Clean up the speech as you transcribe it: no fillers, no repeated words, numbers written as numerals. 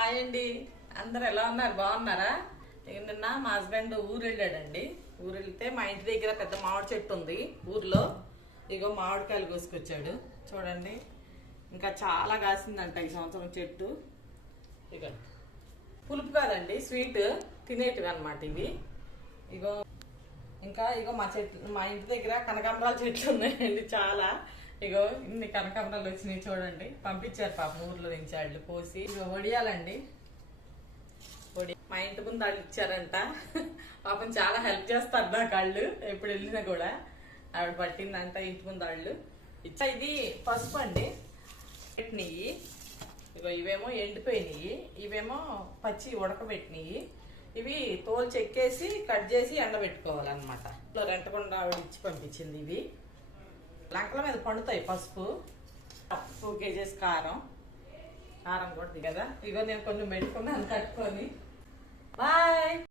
Hi అండి, అందరు ఎలా ఉన్నారు? బాగున్నారా? నిన్న మా హస్బెండ్ ఊరు వెళ్ళాడండి. ఊరు వెళ్తే మా ఇంటి దగ్గర పెద్ద మామిడి చెట్టు ఉంది ఊర్లో. ఇగో మామిడికాయలు కోసుకొచ్చాడు చూడండి. ఇంకా చాలా కాసిందంట ఈ సంవత్సరం చెట్టు. ఇక పులుపు కాదండి, స్వీట్ తినేటివి అనమాట ఇవి. ఇగో ఇంకా మా ఇంటి దగ్గర కనకాంబరాల చెట్లు ఉన్నాయండి చాలా. ఇగో ఇన్ని కనకాంబరాలు వచ్చినాయి చూడండి. పంపించారు పాపం ఊర్లో నుంచి వాళ్ళు కోసి. ఇగో వడియాలండి, మా ఇంటి ముందు వాళ్ళు ఇచ్చారంట. పాపం చాలా హెల్ప్ చేస్తారు నాకు వాళ్ళు, ఎప్పుడు వెళ్ళినా కూడా. ఆవిడ పట్టిందంట ఇంటి ముందు వాళ్ళు ఇచ్చా. ఇది పసుపు అండి, పెట్టినవి. ఇగో ఇవేమో ఎండిపోయినాయి, ఇవేమో పచ్చి ఉడకబెట్టినవి. ఇవి తోలు చెక్కేసి కట్ చేసి ఎండబెట్టుకోవాలన్నమాట. రెంటకుండా ఆవిడ ఇచ్చి పంపించింది. ఇవి లంకల మీద పండుతాయి. పసుపు 2 kgs, కారం కూడా కదా. ఇగో నేను కొంచెం పెట్టుకున్నాను కట్టుకొని. బాయ్.